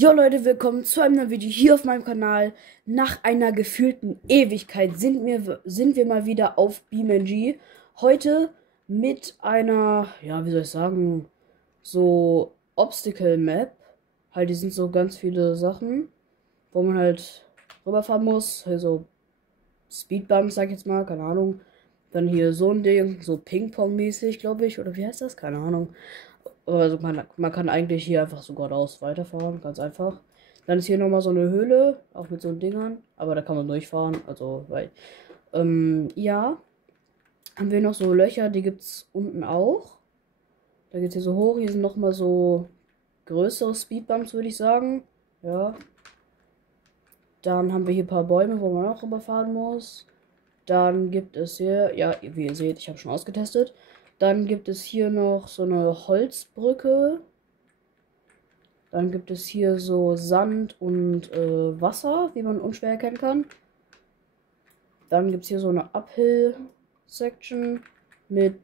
Jo Leute, willkommen zu einem neuen Video hier auf meinem Kanal. Nach einer gefühlten Ewigkeit sind wir mal wieder auf BeamNG. Heute mit einer, ja, wie soll ich sagen, so Obstacle Map. Halt, die sind so ganz viele Sachen, wo man halt rüberfahren muss. Also Speedbumps, sag ich jetzt mal, keine Ahnung. Dann hier so ein Ding, so Ping-Pong-mäßig, glaube ich. Oder wie heißt das? Keine Ahnung. Also man kann eigentlich hier einfach so geradeaus weiterfahren, ganz einfach. Dann ist hier nochmal so eine Höhle, auch mit so Dingern, aber da kann man durchfahren, also, weil, ja. Haben wir noch so Löcher, die gibt es unten auch. Da geht es hier so hoch, hier sind nochmal so größere Speedbumps, würde ich sagen. Ja. Dann haben wir hier ein paar Bäume, wo man auch rüberfahren muss. Dann gibt es hier, ja, wie ihr seht, ich habe schon ausgetestet. Dann gibt es hier noch so eine Holzbrücke. Dann gibt es hier so Sand und Wasser, wie man unschwer erkennen kann. Dann gibt es hier so eine Uphill-Section mit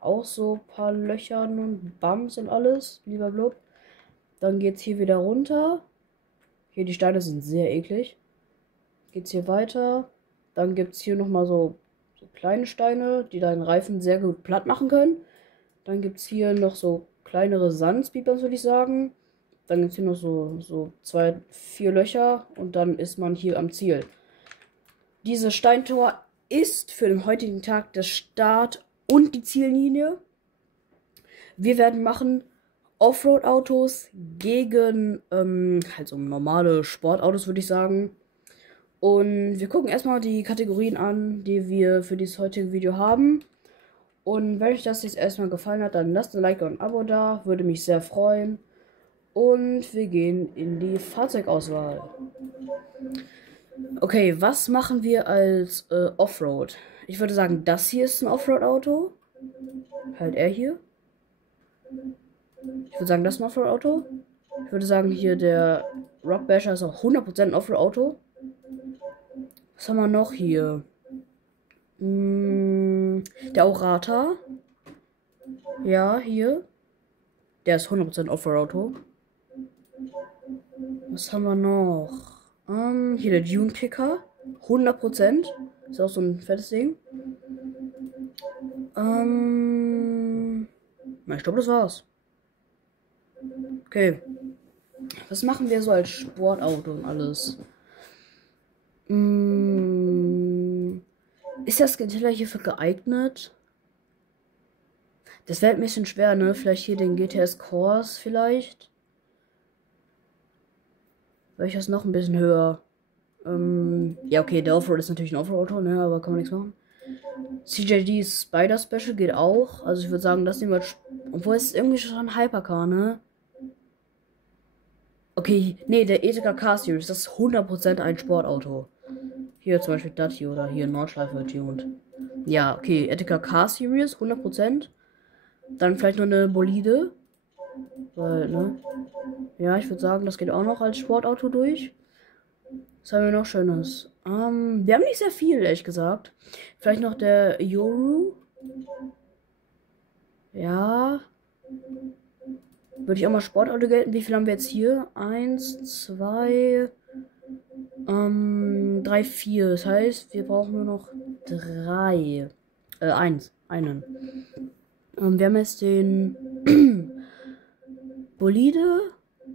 auch so ein paar Löchern und Bumps und alles. Lieber Blub. Dann geht es hier wieder runter. Hier, die Steine sind sehr eklig. Geht's hier weiter. Dann gibt es hier nochmal so kleine Steine, die deinen Reifen sehr gut platt machen können. Dann gibt es hier noch so kleinere Sandspeedbumps, würde ich sagen. Dann gibt es hier noch so 4 Löcher und dann ist man hier am Ziel. Dieses Steintor ist für den heutigen Tag der Start und die Ziellinie. Wir werden machen Offroad-Autos gegen halt so normale Sportautos, würde ich sagen. Und wir gucken erstmal die Kategorien an, die wir für dieses heutige Video haben. Und wenn euch das jetzt erstmal gefallen hat, dann lasst ein Like und ein Abo da. Würde mich sehr freuen. Und wir gehen in die Fahrzeugauswahl. Okay, was machen wir als Offroad? Ich würde sagen, das hier ist ein Offroad-Auto. Halt er hier. Ich würde sagen, das ist ein Offroad-Auto. Ich würde sagen, hier der Rockbasher ist auch 100% ein Offroad-Auto. Was haben wir noch hier? Der Aurata. Ja, hier. Der ist 100% Offroad-Auto. Was haben wir noch? Hier der Dune Kicker. 100%. Ist auch so ein fettes Ding. Ich glaube, das war's. Okay. Was machen wir so als Sportauto und alles? Ist das Teller hierfür geeignet? Das wäre ein bisschen schwer, ne? Vielleicht hier den GTS Corse vielleicht. Welches noch ein bisschen höher? Ja, okay, der Offroad ist natürlich ein Offroad-Auto, ne? Aber kann man nichts machen. CJD Spider Special geht auch. Also ich würde sagen, das nehmen wir. Obwohl es ist irgendwie schon ein Hypercar, ne? Okay, nee, der Ethica Car Series, das ist 100% ein Sportauto. Hier zum Beispiel das hier oder hier Nordschleife tuned. Ja, okay, Ethica Car Series, 100%. Dann vielleicht noch eine Bolide. Weil, ne? Ja, ich würde sagen, das geht auch noch als Sportauto durch. Was haben wir noch Schönes? Wir haben nicht sehr viel, ehrlich gesagt. Vielleicht noch der Yoru. Ja. Würde ich auch mal Sportauto gelten. Wie viel haben wir jetzt hier? 1, 2, 3, 4. Das heißt, wir brauchen nur noch 3. Einen. Wir haben jetzt den Bolide,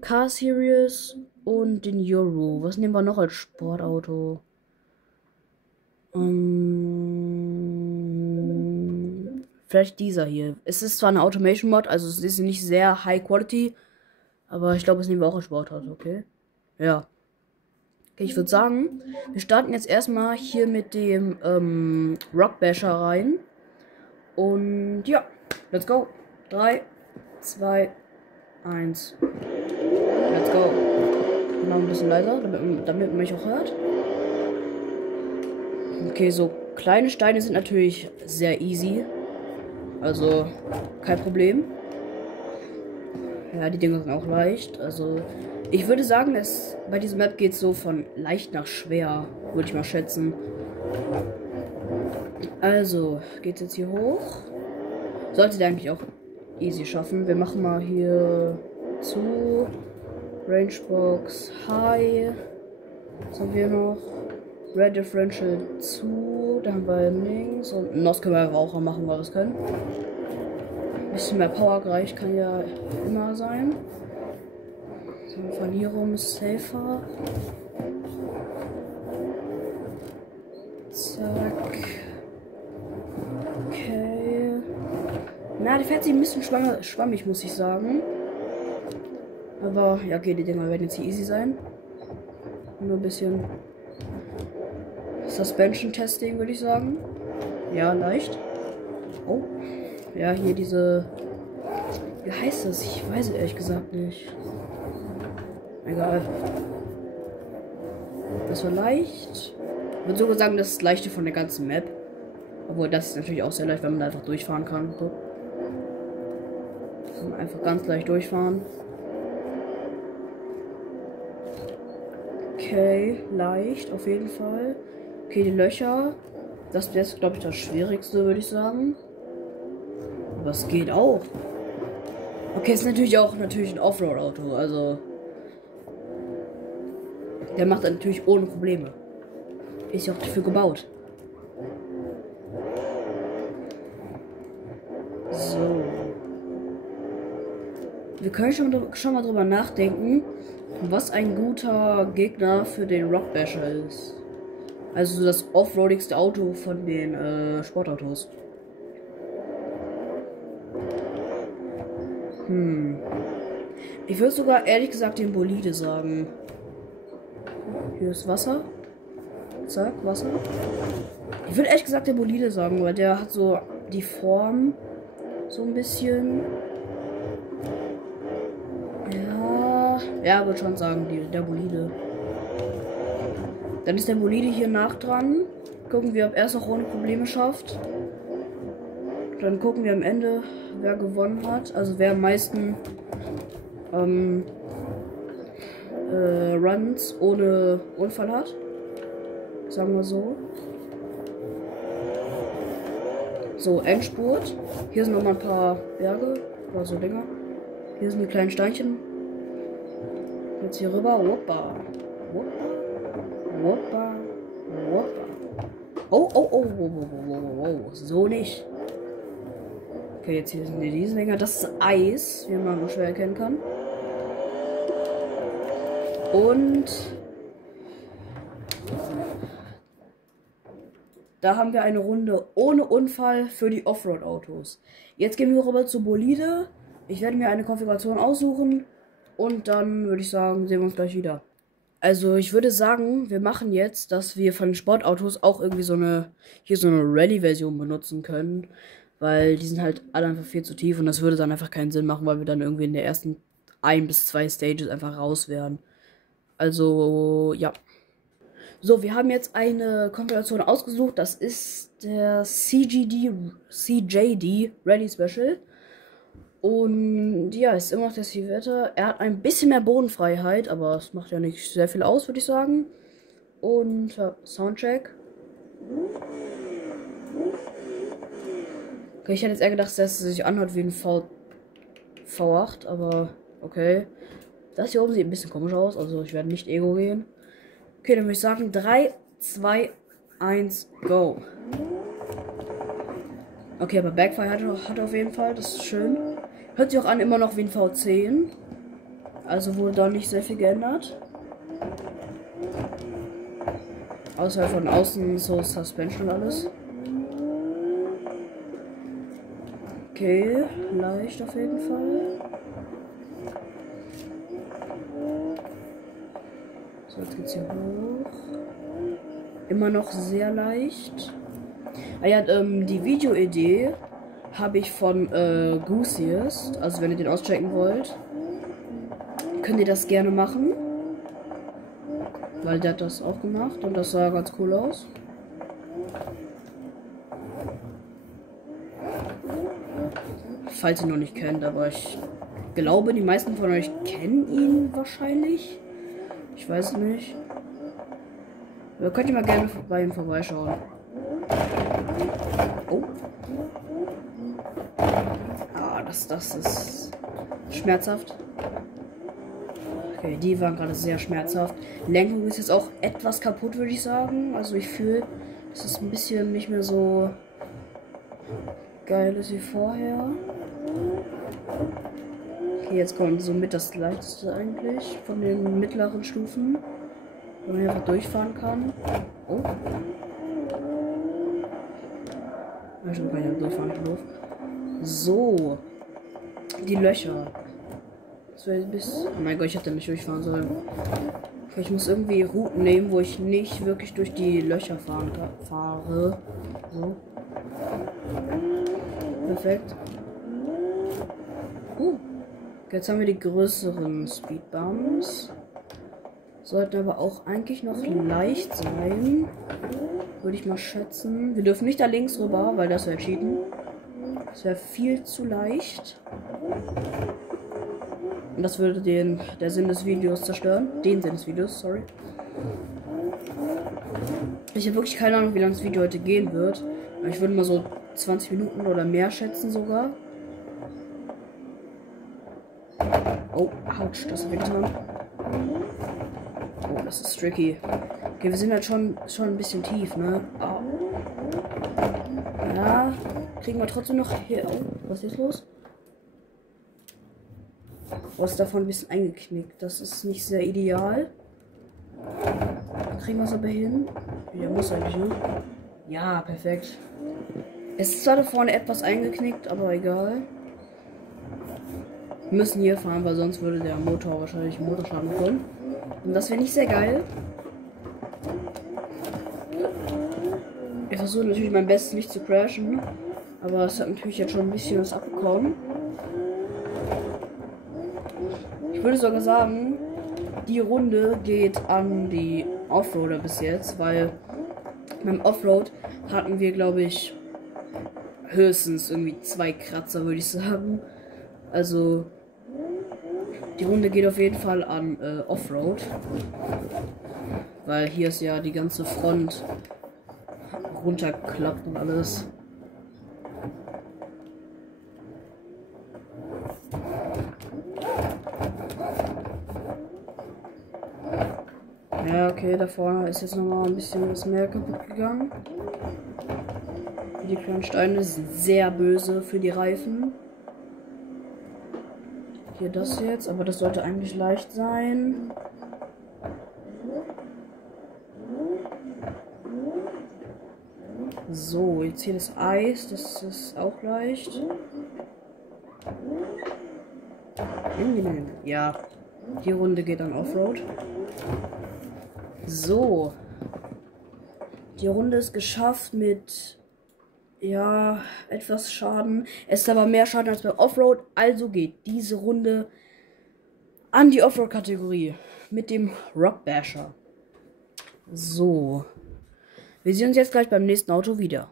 Car Series und den Euro. Was nehmen wir noch als Sportauto? Vielleicht dieser hier. Es ist zwar eine Automation Mod, also es ist nicht sehr high quality, aber ich glaube, es nehmen wir auch als Sportauto, okay? Ja. Okay, ich würde sagen, wir starten jetzt erstmal hier mit dem Rockbasher rein. Und ja, let's go. 3, 2, 1. Let's go. Wir machen ein bisschen leiser, damit man mich auch hört. Okay, so kleine Steine sind natürlich sehr easy. Also kein Problem. Ja, die Dinger sind auch leicht. Also ich würde sagen, bei diesem Map geht es so von leicht nach schwer, würde ich mal schätzen. Also, geht's jetzt hier hoch? Sollte der eigentlich auch easy schaffen. Wir machen mal hier zu. Rangebox High. Was haben wir noch? Red Differential zu. Da haben wir links. Und Nos können wir einfach auch machen, weil wir es können. Ein bisschen mehr Power gleich kann ja immer sein. So, Verlierung ist safer. Zack. Okay. Na, die fährt sich ein bisschen schwammig, muss ich sagen. Aber, ja, okay, die Dinger werden jetzt hier easy sein. Nur ein bisschen Suspension Testing, würde ich sagen. Ja, leicht. Oh. Ja, hier diese. Wie heißt das? Ich weiß es ehrlich gesagt nicht. Egal. Das war leicht. Ich würde sogar sagen, das ist das leichte von der ganzen Map. Obwohl, das ist natürlich auch sehr leicht, wenn man da einfach durchfahren kann. So. Kann man einfach ganz leicht durchfahren. Okay, leicht auf jeden Fall. Okay, die Löcher. Das ist, glaube ich, das Schwierigste, würde ich sagen. Aber es geht auch. Okay, ist natürlich auch ein Offroad-Auto. Also der macht das natürlich ohne Probleme. Ist ja auch dafür gebaut. So. Wir können schon mal drüber nachdenken, was ein guter Gegner für den Rockbasher ist. Also das offroadigste Auto von den Sportautos. Ich würde sogar ehrlich gesagt den Bolide sagen. Hier ist Wasser. Zack, Wasser. Ich würde ehrlich gesagt den Bolide sagen, weil der hat so die Form so ein bisschen. Ja, würde schon sagen, der Bolide. Dann ist der Bolide hier nach dran. Gucken wir, ob er es auch ohne Probleme schafft. Dann gucken wir am Ende, wer gewonnen hat. Also wer am meisten Runs ohne Unfall hat. Sagen wir so. So, Endspurt. Hier sind noch mal ein paar Berge. Oder so Dinger. Hier sind die kleinen Steinchen. Jetzt hier rüber. Woppa. Woppa. Woppa. Woppa. Oh, oh, oh, oh, oh, oh, oh, oh. So nicht. Okay, jetzt hier sind diese Dinger. Das ist Eis, wie man nur schwer erkennen kann. Und da haben wir eine Runde ohne Unfall für die Offroad-Autos. Jetzt gehen wir rüber zu Bolide. Ich werde mir eine Konfiguration aussuchen und dann würde ich sagen, sehen wir uns gleich wieder. Also ich würde sagen, wir machen jetzt, dass wir von den Sportautos auch irgendwie so eine Rallye-Version benutzen können, weil die sind halt alle einfach viel zu tief und das würde dann einfach keinen Sinn machen, weil wir dann irgendwie in der ersten 1 bis 2 Stages einfach raus wären. Also, ja. So, wir haben jetzt eine Konfiguration ausgesucht. Das ist der CJD Rally Special. Und ja, ist immer noch der Silvetta. Er hat ein bisschen mehr Bodenfreiheit, aber es macht ja nicht sehr viel aus, würde ich sagen. Und ja, Soundcheck. Okay, ich hätte jetzt eher gedacht, dass es sich anhört wie ein V8, aber okay. Das hier oben sieht ein bisschen komisch aus, also ich werde nicht Ego gehen. Okay, dann würde ich sagen 3, 2, 1, go. Okay, aber Backfire hat er auf jeden Fall, das ist schön. Hört sich auch an immer noch wie ein V10. Also wurde da nicht sehr viel geändert. Außer von außen so Suspension und alles. Okay, leicht auf jeden Fall. So, jetzt geht's hier hoch. Immer noch sehr leicht. Ah ja, die Videoidee habe ich von Goosiest. Also wenn ihr den auschecken wollt, könnt ihr das gerne machen. Weil der hat das auch gemacht und das sah ganz cool aus. Falls ihr noch nicht kennt, aber ich glaube, die meisten von euch kennen ihn wahrscheinlich. Ich weiß nicht. Aber könnt ihr mal gerne bei ihm vorbeischauen. Oh. Ah, das ist schmerzhaft. Okay, die waren gerade sehr schmerzhaft. Lenkung ist jetzt auch etwas kaputt, würde ich sagen. Also ich fühle, dass es ein bisschen nicht mehr so geil ist wie vorher. Okay, jetzt kommt somit das leichteste eigentlich von den mittleren Stufen. Wo man einfach durchfahren kann. Oh. Ja, schon kann ich ja durchfahren, doof. So. Die Löcher. Oh mein Gott, ich hätte nicht durchfahren sollen. Ich muss irgendwie Routen nehmen, wo ich nicht wirklich durch die Löcher fahre. So. Perfekt. Jetzt haben wir die größeren Speedbumps. Sollten aber auch eigentlich noch leicht sein. Würde ich mal schätzen. Wir dürfen nicht da links rüber, weil das wäre cheaten. Das wäre viel zu leicht. Und das würde der Sinn des Videos zerstören. Den Sinn des Videos, sorry. Ich habe wirklich keine Ahnung, wie lange das Video heute gehen wird. Ich würde mal so 20 Minuten oder mehr schätzen sogar. Oh, ouch, das hat wehgetan. Oh, das ist tricky. Okay, wir sind halt schon ein bisschen tief, ne? Oh. Ja, kriegen wir trotzdem noch hier. Oh, was ist los? Oh, ist davon ein bisschen eingeknickt. Das ist nicht sehr ideal. Kriegen wir es aber hin? Ja, muss eigentlich, ne? Ja, perfekt. Es ist zwar da vorne etwas eingeknickt, aber egal. Wir müssen hier fahren, weil sonst würde der Motor wahrscheinlich einen Motorschaden bekommen. Und das wäre nicht sehr geil. Ich versuche natürlich mein Bestes nicht zu crashen. Aber es hat natürlich jetzt schon ein bisschen was abbekommen. Ich würde sogar sagen, die Runde geht an die Offroader bis jetzt, weil beim Offroad hatten wir, glaube ich, höchstens irgendwie 2 Kratzer, würde ich sagen. Also die Runde geht auf jeden Fall an Offroad, weil hier ist ja die ganze Front runterklappt und alles. Ja, okay, da vorne ist jetzt nochmal ein bisschen was mehr kaputt gegangen. Die kleinen Steine sind sehr böse für die Reifen. Hier das jetzt, aber das sollte eigentlich leicht sein. So, jetzt hier das Eis, das ist auch leicht. Ja, die Runde geht dann Offroad. So, die Runde ist geschafft mit, ja, etwas Schaden. Es ist aber mehr Schaden als beim Offroad, also geht diese Runde an die Offroad-Kategorie mit dem Rockbasher. So, wir sehen uns jetzt gleich beim nächsten Auto wieder.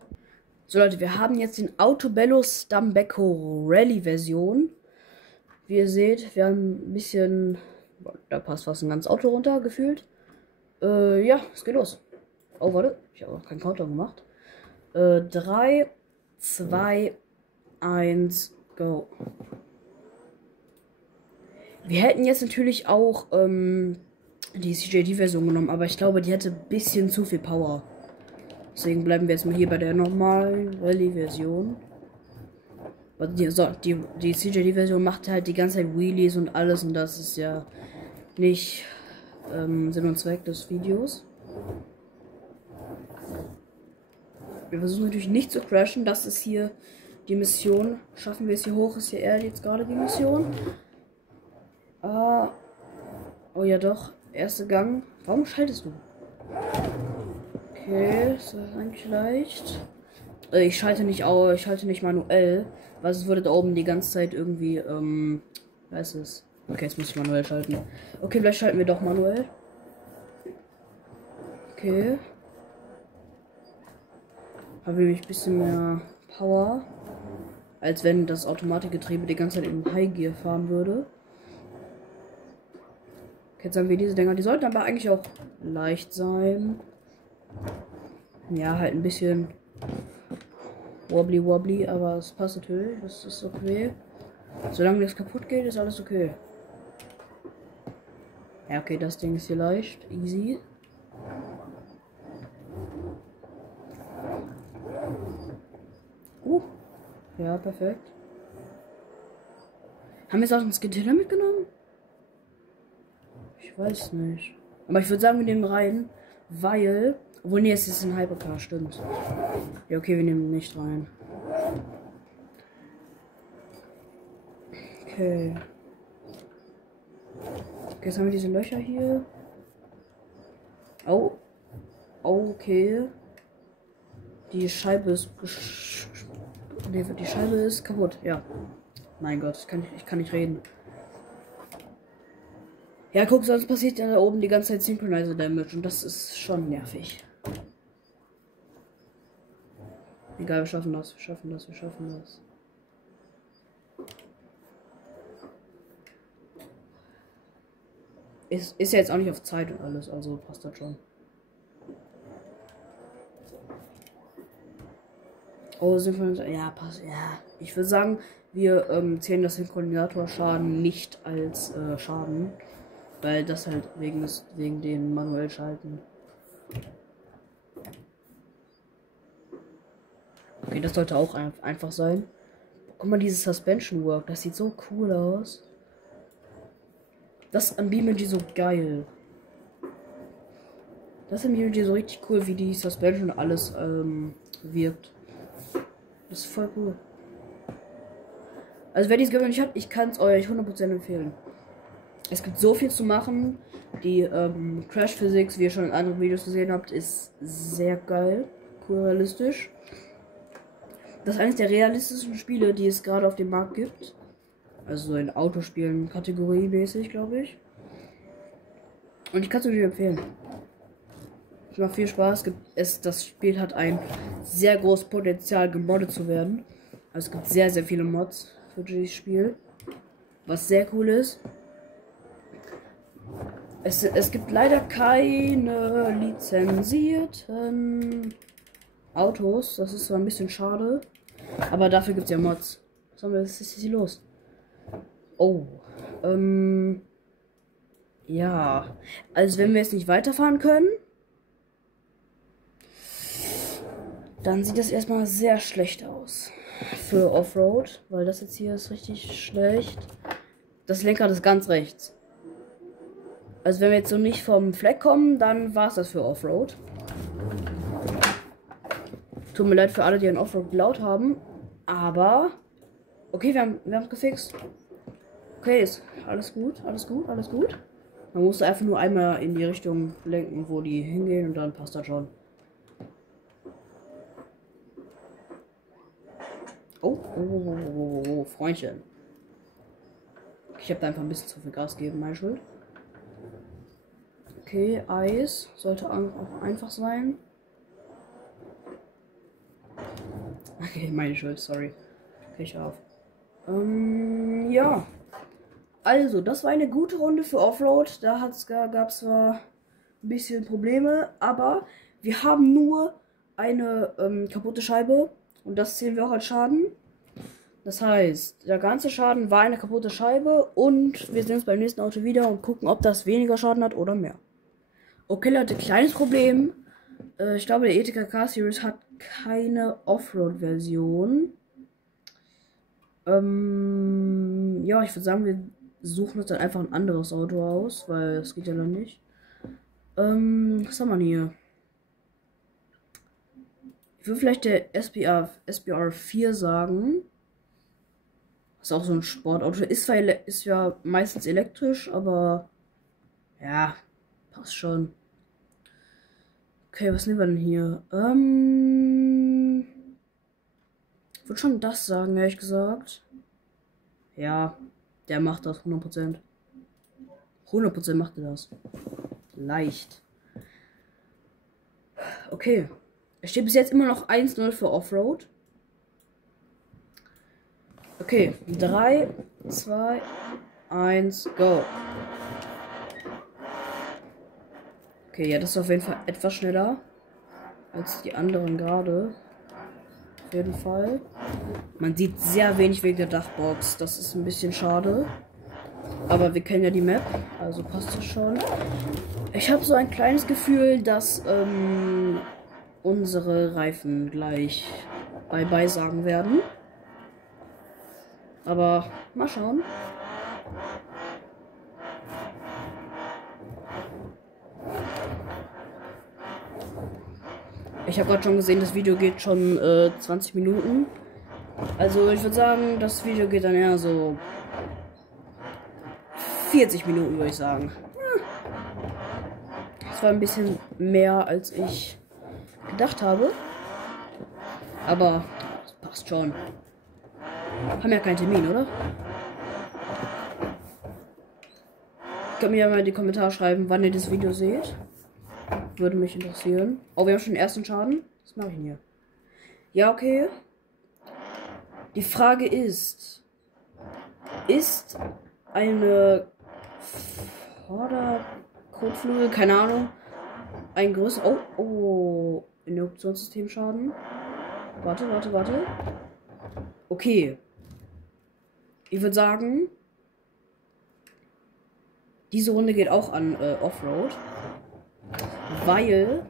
So Leute, wir haben jetzt den Autobello Stambecco Rally Version. Wie ihr seht, wir haben ein bisschen, da passt fast ein ganzes Auto runter, gefühlt. Ja, es geht los. Oh, warte, ich habe auch keinen Countdown gemacht. 3, 2, 1, go. Wir hätten jetzt natürlich auch die CJD-Version genommen, aber ich glaube, die hätte ein bisschen zu viel Power. Deswegen bleiben wir jetzt mal hier bei der normalen Rallye-Version. Die CJD-Version macht halt die ganze Zeit Wheelies und alles und das ist ja nicht Sinn und Zweck des Videos. Wir versuchen natürlich nicht zu crashen, das ist hier die Mission. Schaffen wir es hier hoch, ist hier eher jetzt gerade die Mission. Oh ja doch, erster Gang. Warum schaltest du? Okay, das ist eigentlich leicht. Ich schalte nicht manuell, weil es würde da oben die ganze Zeit irgendwie, was ist es? Okay, jetzt muss ich manuell schalten. Okay, vielleicht schalten wir doch manuell. Okay. Habe ich ein bisschen mehr Power, als wenn das Automatikgetriebe die ganze Zeit in High Gear fahren würde. Okay, jetzt haben wir diese Dinger, die sollten aber eigentlich auch leicht sein. Ja, halt ein bisschen wobbly, aber es passt natürlich, das ist okay. Solange nichts kaputt geht, ist alles okay. Ja, okay, das Ding ist hier leicht. Easy. Ja, perfekt. Haben wir jetzt auch einen Skintiller mitgenommen? Ich weiß nicht. Aber ich würde sagen, wir nehmen rein, weil... Obwohl, nee, es ist ein Hypercar, stimmt. Ja, okay, wir nehmen nicht rein. Okay. Okay, jetzt haben wir diese Löcher hier. Oh. Okay. Die Scheibe ist... Nee, die Scheibe ist kaputt, ja. Mein Gott, ich kann nicht reden. Ja, guck, sonst passiert ja da oben die ganze Zeit Synchronizer Damage und das ist schon nervig. Egal, wir schaffen das, wir schaffen das, wir schaffen das. Ist ja jetzt auch nicht auf Zeit und alles, also passt das schon. Oh, Synchronisator, ja, passt, ja. Ich würde sagen, wir zählen das Synchronisator-Schaden nicht als Schaden. Weil das halt wegen dem manuell schalten. Okay, das sollte auch einfach sein. Guck mal, dieses Suspension Work, das sieht so cool aus. Das ist an BeamNG so geil. Das ist an BeamNG so richtig cool, wie die Suspension alles wirkt. Das ist voll cool. Also wer dies Game nicht hat, ich kann es euch 100% empfehlen. Es gibt so viel zu machen. Die Crash Physics, wie ihr schon in anderen Videos gesehen habt, ist sehr geil. Cool realistisch. Das ist eines der realistischen Spiele, die es gerade auf dem Markt gibt. Also in Autospielen kategoriemäßig, glaube ich. Und ich kann es euch empfehlen. Es macht viel Spaß. Das Spiel hat ein sehr großes Potenzial, gemoddet zu werden. Also es gibt sehr, sehr viele Mods für dieses Spiel. Was sehr cool ist. Es gibt leider keine lizenzierten Autos. Das ist zwar ein bisschen schade. Aber dafür gibt es ja Mods. Was ist hier los? Oh. Ja. Also wenn wir jetzt nicht weiterfahren können, dann sieht das erstmal sehr schlecht aus. Für Offroad. Weil das jetzt hier ist richtig schlecht. Das Lenkrad ist ganz rechts. Also wenn wir jetzt so nicht vom Fleck kommen, dann war es das für Offroad. Tut mir leid für alle, die an Offroad laut haben. Aber okay, wir haben es gefixt. Okay, ist alles gut, alles gut, alles gut. Man muss einfach nur einmal in die Richtung lenken, wo die hingehen und dann passt das schon. Oh, Freundchen. Ich habe da einfach ein bisschen zu viel Gas gegeben, meine Schuld. Okay, Eis sollte auch einfach sein. Okay, meine Schuld, sorry. Okay, ich auf. Ja. Also, das war eine gute Runde für Offroad. Da gab es zwar ein bisschen Probleme, aber wir haben nur eine kaputte Scheibe. Und das zählen wir auch als Schaden. Das heißt, der ganze Schaden war eine kaputte Scheibe. Und wir sehen uns beim nächsten Auto wieder und gucken, ob das weniger Schaden hat oder mehr. Okay, Leute, kleines Problem. Ich glaube, der Etika Car-Series hat keine Offroad-Version. Ja, ich würde sagen, wir suchen uns dann einfach ein anderes Auto aus, weil es geht ja noch nicht. Was haben wir hier? Ich würde vielleicht der SBR 4 sagen. Das ist auch so ein Sportauto. Ist ja meistens elektrisch, aber ja, passt schon. Okay, was nehmen wir denn hier? Ich würde schon das sagen, ehrlich gesagt. Ja, der macht das 100%. 100% macht er das. Leicht. Okay. Es steht bis jetzt immer noch 1-0 für Offroad. Okay, 3, 2, 1, go. Okay, ja, das ist auf jeden Fall etwas schneller als die anderen gerade. Auf jeden Fall. Man sieht sehr wenig wegen der Dachbox. Das ist ein bisschen schade. Aber wir kennen ja die Map, also passt das schon. Ich habe so ein kleines Gefühl, dass unsere Reifen gleich Bye-bye sagen werden. Aber mal schauen. Ich habe gerade schon gesehen, das Video geht schon 20 Minuten. Also ich würde sagen, das Video geht dann eher so 40 Minuten, würde ich sagen. Das war ein bisschen mehr, als ich gedacht habe. Aber das passt schon. Haben ja keinen Termin, oder? Könnt mir ja mal in die Kommentare schreiben, wann ihr das Video seht. Würde mich interessieren. Oh, wir haben schon den ersten Schaden. Was mache ich denn hier? Ja, okay. Die Frage ist eine Vorder-Kotflügel, keine Ahnung, ein größer... Oh, Induktionssystem Schaden. Warte. Okay. Ich würde sagen, diese Runde geht auch an Offroad. Weil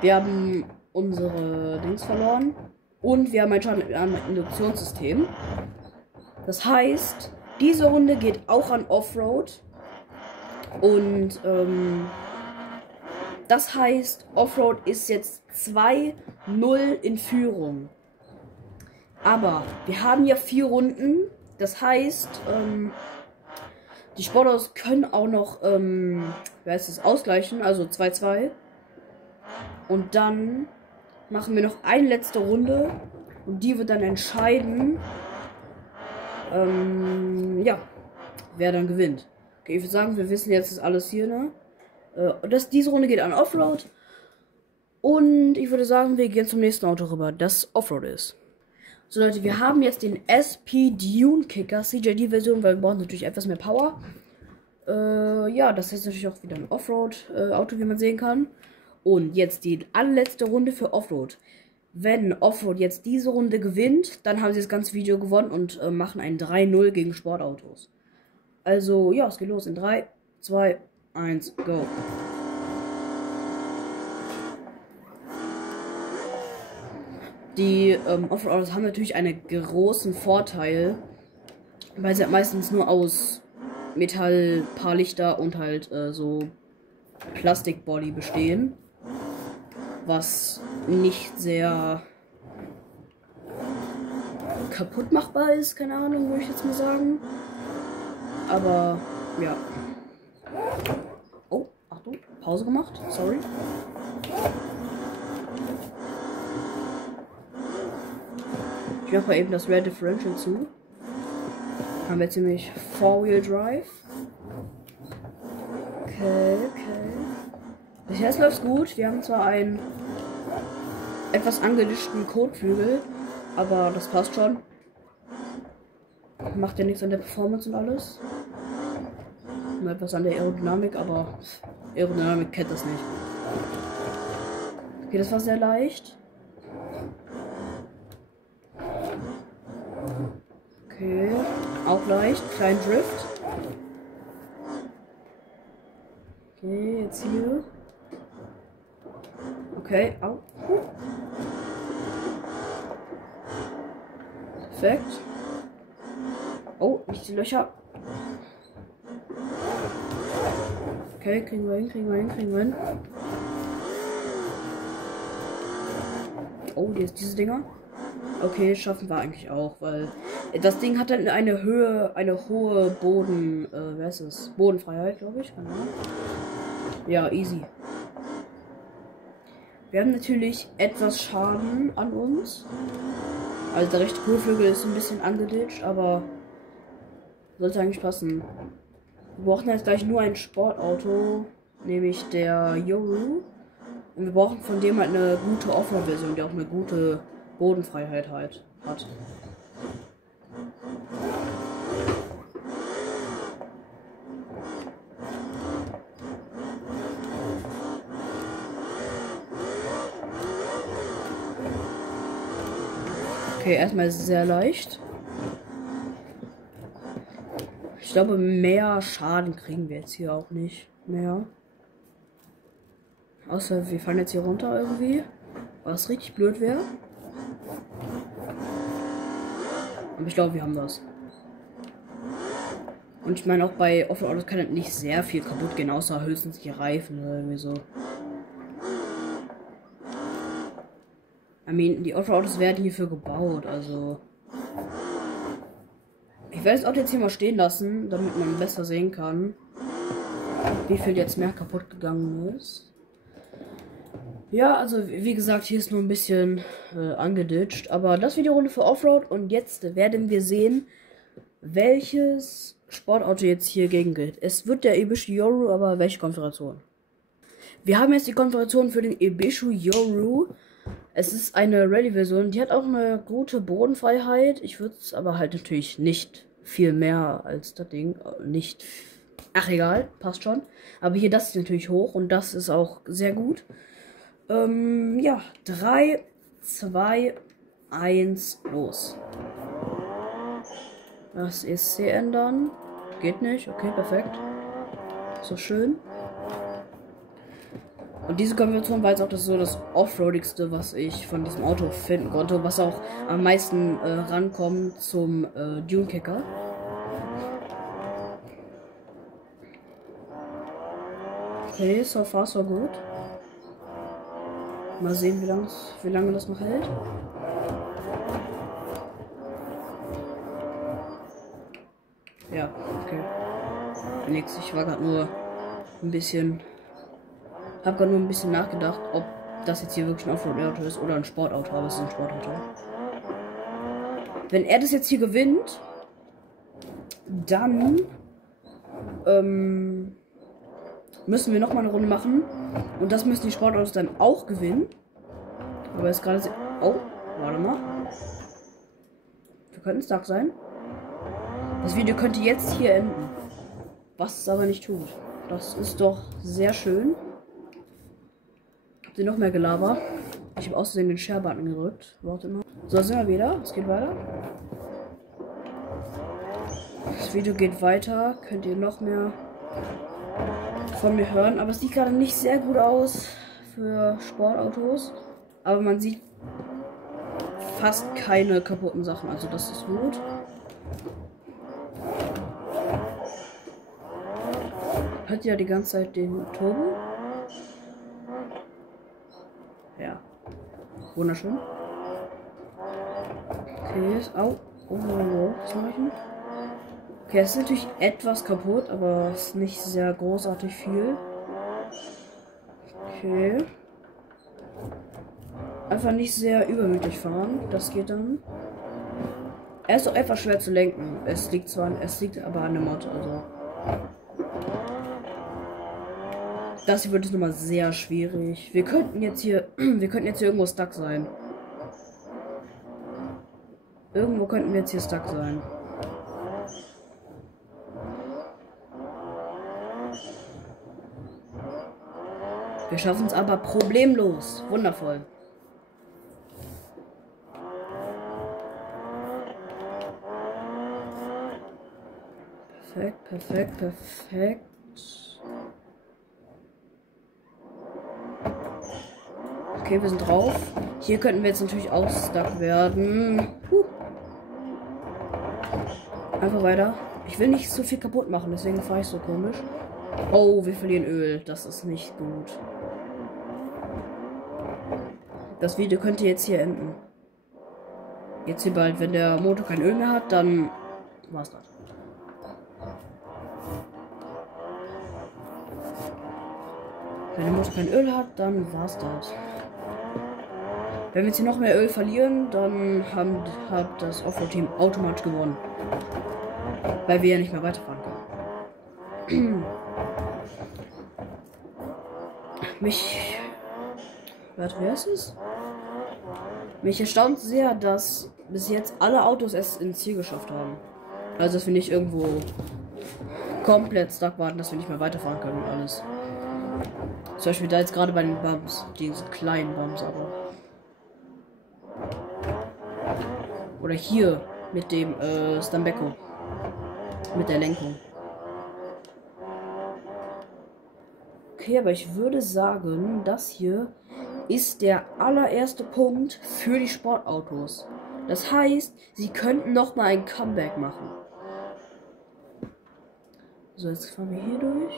wir haben unsere Dings verloren und wir haben ein Schaden am Induktionssystem. Das heißt, diese Runde geht auch an Offroad. Und das heißt, Offroad ist jetzt 2-0 in Führung. Aber wir haben ja 4 Runden. Das heißt, die Sportautos können auch noch, ausgleichen, also 2-2. Und dann machen wir noch eine letzte Runde. Und die wird dann entscheiden, wer dann gewinnt. Okay, ich würde sagen, wir wissen jetzt, ist alles hier, ne? Diese Runde geht an Offroad. Und ich würde sagen, wir gehen zum nächsten Auto rüber, das Offroad ist. So Leute, wir haben jetzt den SP Dune Kicker CJD-Version, weil wir brauchen natürlich etwas mehr Power. Ja, das ist natürlich auch wieder ein Offroad-Auto, wie man sehen kann. Und jetzt die allerletzte Runde für Offroad. Wenn Offroad jetzt diese Runde gewinnt, dann haben sie das ganze Video gewonnen und machen ein 3-0 gegen Sportautos. Also, ja, es geht los in 3, 2, 1, go. Die Offroad-Autos haben natürlich einen großen Vorteil, weil sie halt meistens nur aus Metall, paar Lichter und halt so Plastikbody bestehen. Was nicht sehr kaputt machbar ist, keine Ahnung, würde ich jetzt mal sagen. Aber, ja. Oh, Achtung, Pause gemacht, sorry. Ich mache mal eben das Rear Differential zu. Haben wir ziemlich Four-Wheel Drive. Okay. Bis jetzt läuft's gut. Wir haben zwar einen etwas angelischten Kotflügel, aber das passt schon. Macht ja nichts an der Performance und alles. Nur etwas an der Aerodynamik, aber Aerodynamik kennt das nicht. Okay, das war sehr leicht. Okay, auch leicht. Kleinen Drift. Okay, jetzt hier. Okay, au. Perfekt. Oh, nicht die Löcher. Okay, kriegen wir hin. Oh, diese Dinger. Okay, schaffen wir eigentlich auch, weil das Ding hat dann eine hohe Bodenfreiheit, glaube ich. Genau. Ja, easy. Wir haben natürlich etwas Schaden an uns. Also der rechte Kotflügel ist ein bisschen angeditscht, aber sollte eigentlich passen. Wir brauchen jetzt gleich nur ein Sportauto, nämlich der Yoru. Und wir brauchen von dem halt eine gute Offroad-Version, die auch eine gute Bodenfreiheit halt hat. Okay, erstmal ist es sehr leicht. glaube, mehr Schaden kriegen wir jetzt hier auch nicht mehr. Außer wir fallen jetzt hier runter irgendwie. Was richtig blöd wäre. Aber ich glaube, wir haben das. Und ich meine, auch bei Offroad kann halt nicht sehr viel kaputt gehen, außer höchstens die Reifen oder irgendwie so. I mean, die Offroads werden hierfür gebaut, also. Ich werde das Auto jetzt hier mal stehen lassen, damit man besser sehen kann, wie viel jetzt mehr kaputt gegangen ist. Ja, also wie gesagt, hier ist nur ein bisschen angeditscht, aber das wird die Runde für Offroad und jetzt werden wir sehen, welches Sportauto jetzt hier gegen gilt. Es wird der Ebishu Yoru, aber welche Konfiguration? Wir haben jetzt die Konfiguration für den Ebishu Yoru. Es ist eine Rallye-Version, die hat auch eine gute Bodenfreiheit. Ich würde es aber halt natürlich nicht viel mehr als das Ding. Nicht. Ach egal, passt schon. Aber hier das ist natürlich hoch und das ist auch sehr gut. Ja, 3, 2, 1, los. Das ESC ändern. Geht nicht. Okay, perfekt. So schön. Und diese Kombination war jetzt auch das Offroadigste, was ich von diesem Auto finden konnte. Was auch am meisten rankommt zum Dune Kicker. Okay, so far so gut. Mal sehen, wie lange das noch hält. Ja, okay. Nix, ich war gerade nur ein bisschen. Hab gerade nur ein bisschen nachgedacht, ob das jetzt hier wirklich ein Offroad-Auto ist oder ein Sportauto, aber es ist ein Sportauto. Wenn er das jetzt hier gewinnt, dann müssen wir noch mal eine Runde machen. Und das müssen die Sportautos dann auch gewinnen. Aber jetzt gerade. Oh, warte mal. Wir könnten stark sein. Das Video könnte jetzt hier enden. Was es aber nicht tut. Das ist doch sehr schön. Habt ihr noch mehr Gelaber? Ich habe außerdem den Share-Button gerückt. Warte mal. So, sind wir wieder. Es geht weiter. Das Video geht weiter. Könnt ihr noch mehr von mir hören. Aber es sieht gerade nicht sehr gut aus für Sportautos. Aber man sieht fast keine kaputten Sachen. Also das ist gut. Hört ihr die ganze Zeit den Turbo? Ja. Wunderschön. Okay, au. Oh, was mache ich denn? Okay, es ist natürlich etwas kaputt, aber es ist nicht sehr großartig viel. Okay. Einfach nicht sehr übermütig fahren. Das geht dann. Er ist auch etwas schwer zu lenken. Es liegt aber an der Mod, also. Das hier wird es nochmal sehr schwierig. Wir könnten jetzt hier irgendwo stuck sein. Irgendwo könnten wir jetzt hier stuck sein. Wir schaffen es aber problemlos. Wundervoll. Perfekt, perfekt, perfekt. Okay, wir sind drauf. Hier könnten wir jetzt natürlich auch stuck werden. Einfach weiter. Ich will nicht so viel kaputt machen, deswegen fahre ich so komisch. Oh, wir verlieren Öl. Das ist nicht gut. Das Video könnte jetzt hier enden. Jetzt hier bald, wenn der Motor kein Öl mehr hat, dann war's das. Wenn der Motor kein Öl hat, dann war's das. Wenn wir jetzt hier noch mehr Öl verlieren, dann hat das Offroad-Team automatisch gewonnen. Weil wir ja nicht mehr weiterfahren können. Warte, wer ist es? Mich erstaunt sehr, dass bis jetzt alle Autos es ins Ziel geschafft haben. Also, dass wir nicht irgendwo komplett stuck waren, dass wir nicht mehr weiterfahren können und alles. Zum Beispiel da jetzt gerade bei den Bumps. Diese kleinen Bumps aber. Oder hier mit dem Stambecco. Mit der Lenkung. Okay, aber ich würde sagen, das hier ist der allererste Punkt für die Sportautos. Das heißt, sie könnten noch mal ein Comeback machen. So, jetzt fahren wir hier durch.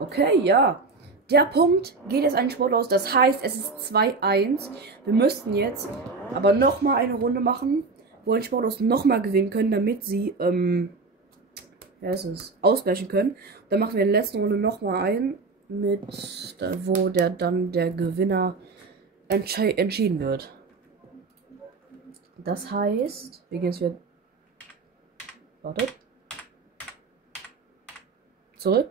Okay, ja. Der Punkt geht jetzt an den Sportautos. Das heißt, es ist 2-1. Wir müssten jetzt aber noch mal eine Runde machen, wo die Sportautos noch mal gewinnen können, damit sie ausgleichen können. Dann machen wir in der letzten Runde noch mal ein, wo dann der Gewinner entschieden wird. Das heißt, wir gehen jetzt wieder. Wartet. Zurück.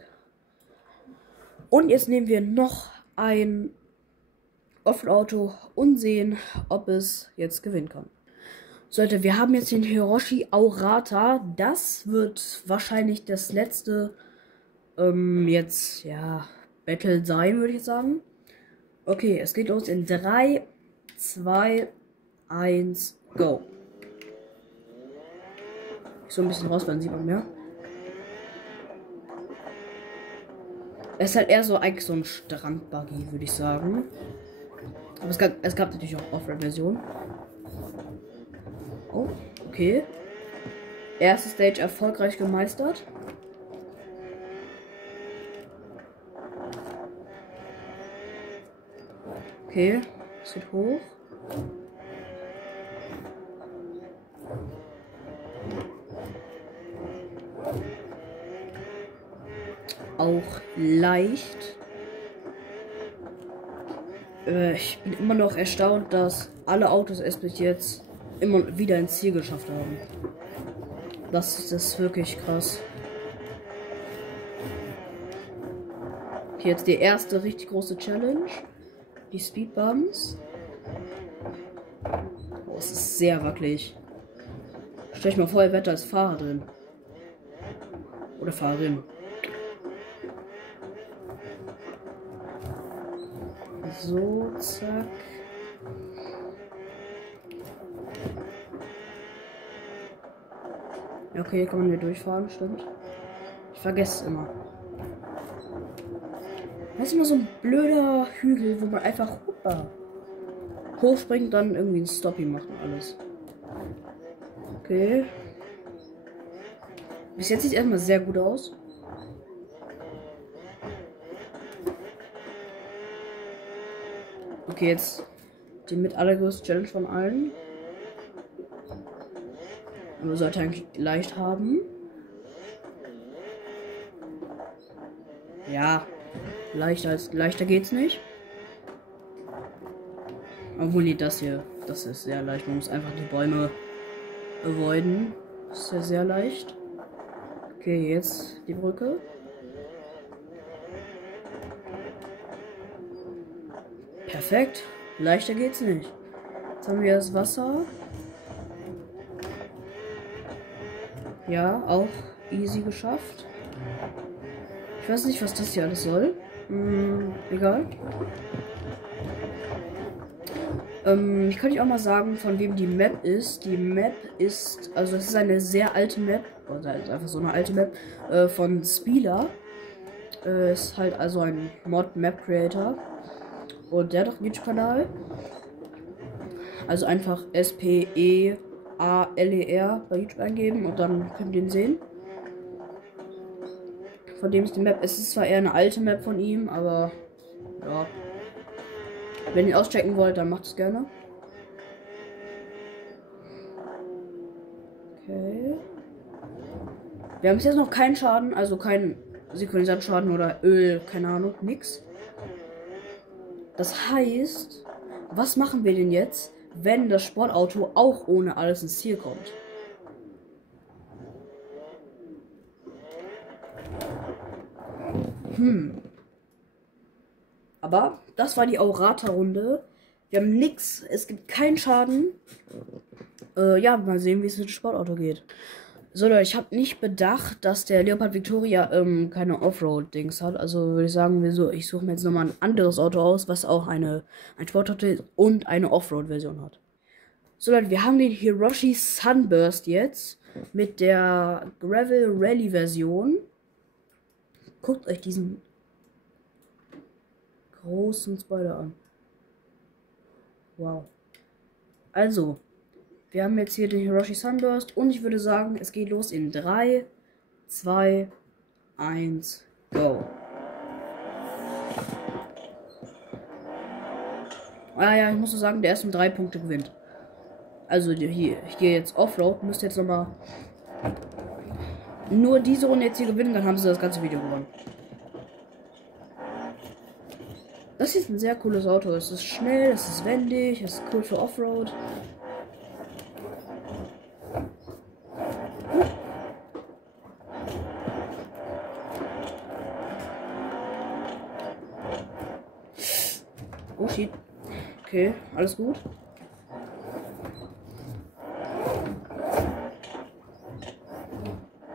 Und jetzt nehmen wir noch ein Offroad-Auto und sehen, ob es jetzt gewinnen kann. So, Leute, wir haben jetzt den Hiroshi Aurata. Das wird wahrscheinlich das letzte Battle sein, würde ich sagen. Okay, es geht los in 3, 2, 1, go. So ein bisschen raus, dann sieht man mehr. Es ist halt eher so eigentlich so ein Strandbuggy, würde ich sagen. Aber es gab natürlich auch Offroad-Version. Oh, okay. Erste Stage erfolgreich gemeistert. Okay, es geht hoch. Auch leicht. Ich bin immer noch erstaunt, dass alle Autos es bis jetzt immer wieder ins Ziel geschafft haben. Das ist wirklich krass. Okay, jetzt die erste richtig große Challenge. Die Speedbumps. Oh, es ist sehr wackelig. Stell dich mal vor, Wetter ist Fahrer drin. Oder Fahrerin. So, zack. Ja, okay, hier kann man hier durchfahren, stimmt. Ich vergesse es immer. Das ist immer so ein blöder Hügel, wo man einfach hochspringt, dann irgendwie ein Stoppie macht und alles. Okay. Bis jetzt sieht es erstmal sehr gut aus. Okay, jetzt die mit allergrößte Challenge von allen. Aber sollte eigentlich leicht haben. Ja, leichter geht's nicht. Obwohl, nee, das ist sehr leicht. Man muss einfach die Bäume avoiden. Das ist ja sehr leicht. Okay, jetzt die Brücke. Perfekt. Leichter geht's nicht. Jetzt haben wir das Wasser. Ja, auch easy geschafft. Ich weiß nicht, was das hier alles soll. Egal. Ich könnte auch mal sagen, von wem die Map ist. Die Map ist, also es ist eine sehr alte Map, oder ist einfach so eine alte Map von Spieler. Ist halt also ein Mod-Map-Creator. Und der hat auch einen YouTube-Kanal. Also einfach SPEALER bei YouTube eingeben und dann könnt ihr ihn sehen. Von dem ist die Map. Es ist zwar eher eine alte Map von ihm, aber ja. Wenn ihr auschecken wollt, dann macht es gerne. Okay. Wir haben bis jetzt noch keinen Schaden, also keinen Synchronisationsschaden oder Öl, keine Ahnung, nix. Das heißt, was machen wir denn jetzt, wenn das Sportauto auch ohne alles ins Ziel kommt? Aber das war die Aurata-Runde. Wir haben nix, es gibt keinen Schaden. Ja, mal sehen, wie es mit dem Sportauto geht. So Leute, ich habe nicht bedacht, dass der Leopard Victoria keine Offroad-Dings hat. Also würde ich sagen, ich suche mir jetzt nochmal ein anderes Auto aus, was auch ein Sportauto ist und eine Offroad-Version hat. So Leute, wir haben den Hiroshi Sunburst jetzt. mit der Gravel Rally Version. Guckt euch diesen großen Spoiler an. Wow. Also, wir haben jetzt hier den Hiroshi Sunburst und ich würde sagen, es geht los in 3, 2, 1, go. Ah ja, ich muss so sagen, der erste 3 Punkte gewinnt. Also hier, ich gehe jetzt Offroad, müsste jetzt nochmal nur diese Runde jetzt hier gewinnen, dann haben sie das ganze Video gewonnen. Das ist ein sehr cooles Auto. Es ist schnell, es ist wendig, es ist cool für Offroad. Oh shit. Okay, alles gut.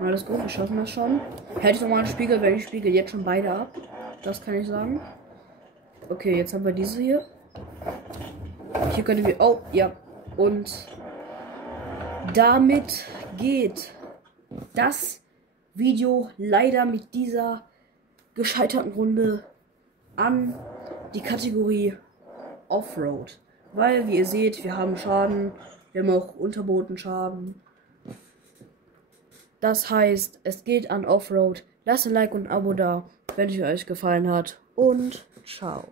Alles gut, wir schaffen das schon. Hätte ich nochmal einen Spiegel, wäre ich spiegel jetzt schon beide ab. Das kann ich sagen. Okay, jetzt haben wir diese hier. Hier können wir. Oh, ja. Und damit geht das Video leider mit dieser gescheiterten Runde an die Kategorie Offroad. Weil, wie ihr seht, wir haben Schaden. Wir haben auch Unterbotenschaden. Das heißt, es geht an Offroad. Lasst ein Like und ein Abo da, wenn es euch gefallen hat. Und ciao.